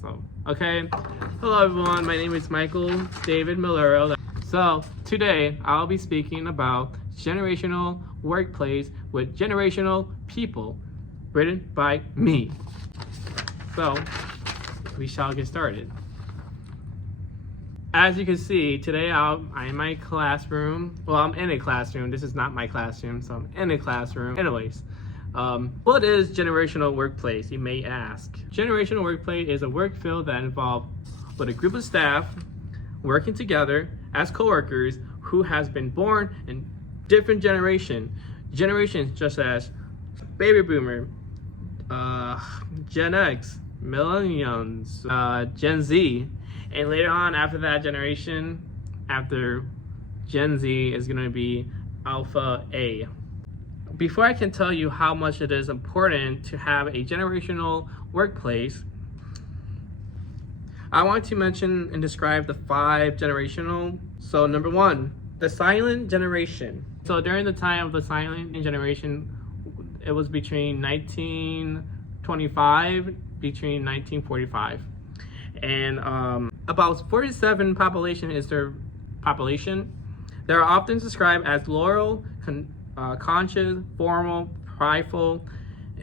So, okay. Hello everyone, my name is Michael David Millero. So today I'll be speaking about generational workplace with generational people, written by me. So we shall get started. As you can see, today I'm in my classroom. Well, I'm in a classroom. This is not my classroom, so I'm in a classroom. Anyways, what is generational workplace, you may ask? Generational workplace is a work field that involves with a group of staff working together as co-workers who has been born in different generations just as baby boomer, Gen X, millennials, Gen Z, and later on after that generation, after Gen Z, is going to be Alpha A. Before I can tell you how much it is important to have a generational workplace, I want to mention and describe the 5 generational. So number 1, the silent generation. So during the time of the silent generation, it was between 1925 between 1945, and about 47 population is their population. They are often described as loyal, conscious, formal, prideful,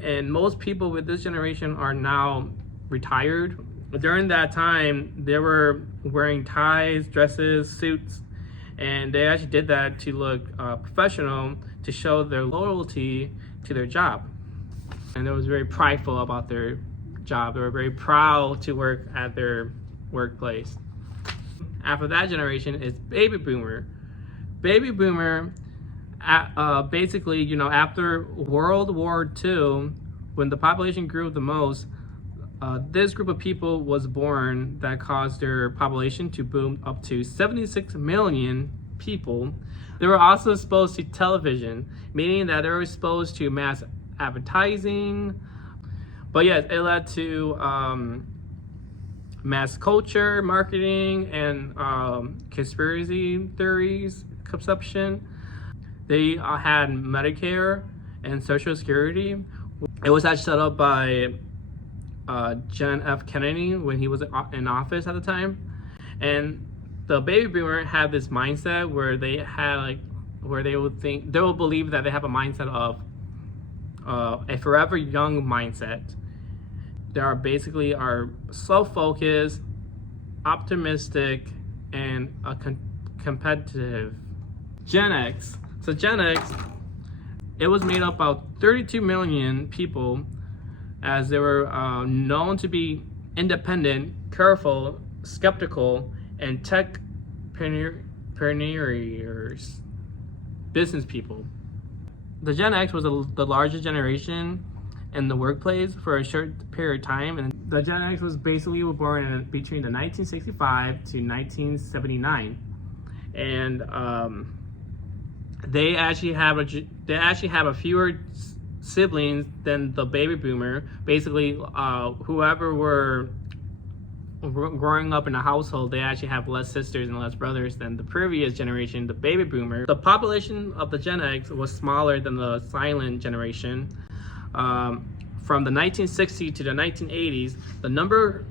and most people with this generation are now retired. During that time, they were wearing ties, dresses, suits, and they actually did that to look professional, to show their loyalty to their job. And they was very prideful about their job. They were very proud to work at their workplace. After that generation is baby boomer. Baby boomer, basically, you know, after World War II, when the population grew the most, this group of people was born that caused their population to boom up to 76 million people. They were also exposed to television, meaning that they were exposed to mass advertising. But yes, it led to mass culture, marketing, and conspiracy theories, consumption. They had Medicare and Social Security. It was actually set up by John F. Kennedy when he was in office at the time. And the baby boomer had this mindset where they had they will believe that they have a mindset of a forever young mindset. They are basically self-focused, optimistic, and competitive. Gen X. So Gen X, it was made up of 32 million people, as they were known to be independent, careful, skeptical, and tech-pioneers, business people. The Gen X was the largest generation in the workplace for a short period of time, and the Gen X was basically born between the 1965 to 1979, and they actually have a fewer siblings than the baby boomer. Basically, whoever were growing up in a household, they actually have less sisters and less brothers than the previous generation, the baby boomer. The population of the Gen X was smaller than the silent generation. From the 1960s to the 1980s, the number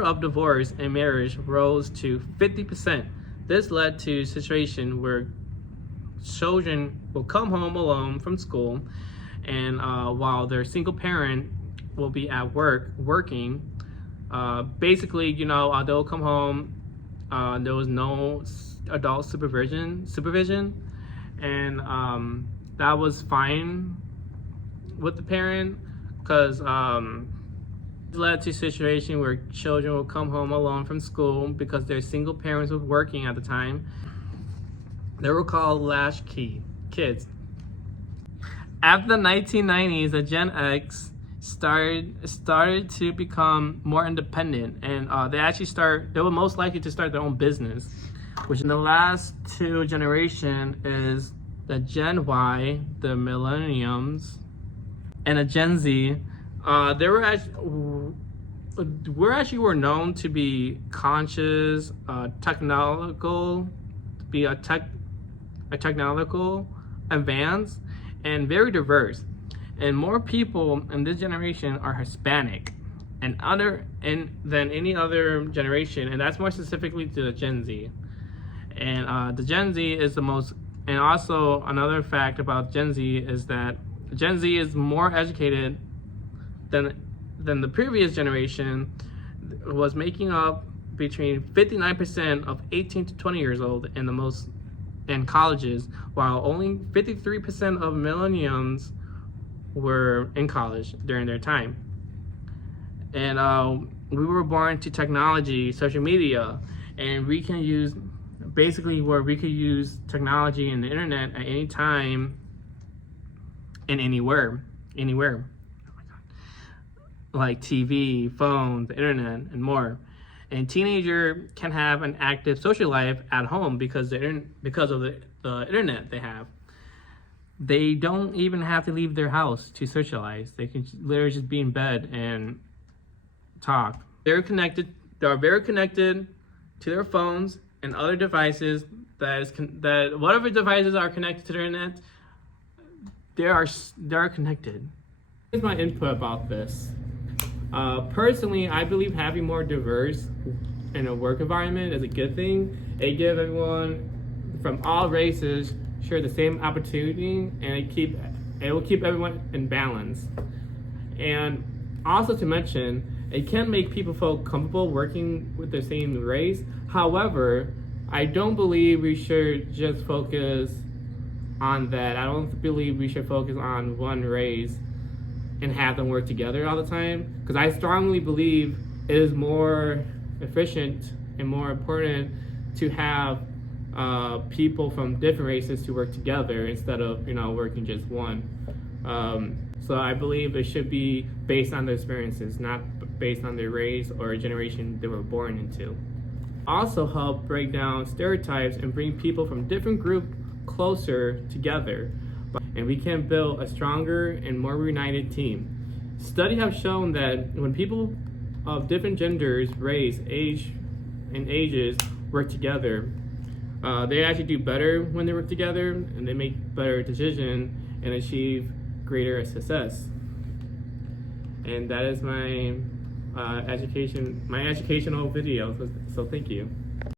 of divorce and marriage rose to 50%. This led to a situation where children will come home alone from school, and while their single parent will be at work working. Basically, you know, they'll come home, there was no adult supervision, and that was fine with the parent, because it led to a situation where children will come home alone from school because their single parents were working at the time. They were called latchkey kids. After the 1990s, the Gen X started to become more independent, and they were most likely to start their own business, which in the last 2 generations is the Gen Y, the millenniums, and the Gen Z. They were known to be conscious, technological, advanced, and very diverse. And more people in this generation are Hispanic. than any other generation, and that's more specifically to the Gen Z. And the Gen Z is the most. And also another fact about Gen Z is that Gen Z is more educated than the previous generation. Was making up between 59% of 18 to 20 years old in colleges, while only 53% of millennials were in college during their time. And we were born to technology, social media, and we can use technology and the internet at any time and anywhere. Oh my God. Like TV, phones, the internet, and more. And teenager can have an active social life at home because of the internet they have. They don't even have to leave their house to socialize. They can literally just be in bed and talk. They are very connected to their phones and other devices that whatever devices are connected to the internet, they are connected. Here's my input about this. Personally, I believe having more diverse in a work environment is a good thing. It gives everyone from all races share the same opportunity, and it will keep everyone in balance. And also to mention, it can make people feel comfortable working with the same race. However, I don't believe we should just focus on that. I don't believe we should focus on one race and have them work together all the time, because I strongly believe it is more efficient and more important to have people from different races to work together instead of working just one. So I believe it should be based on their experiences, not based on their race or a generation they were born into. Also help break down stereotypes and bring people from different groups closer together, and we can build a stronger and more united team. Studies have shown that when people of different genders, race, ages work together, they actually do better when they work together, and they make better decisions and achieve greater success. And that is my educational video. So thank you.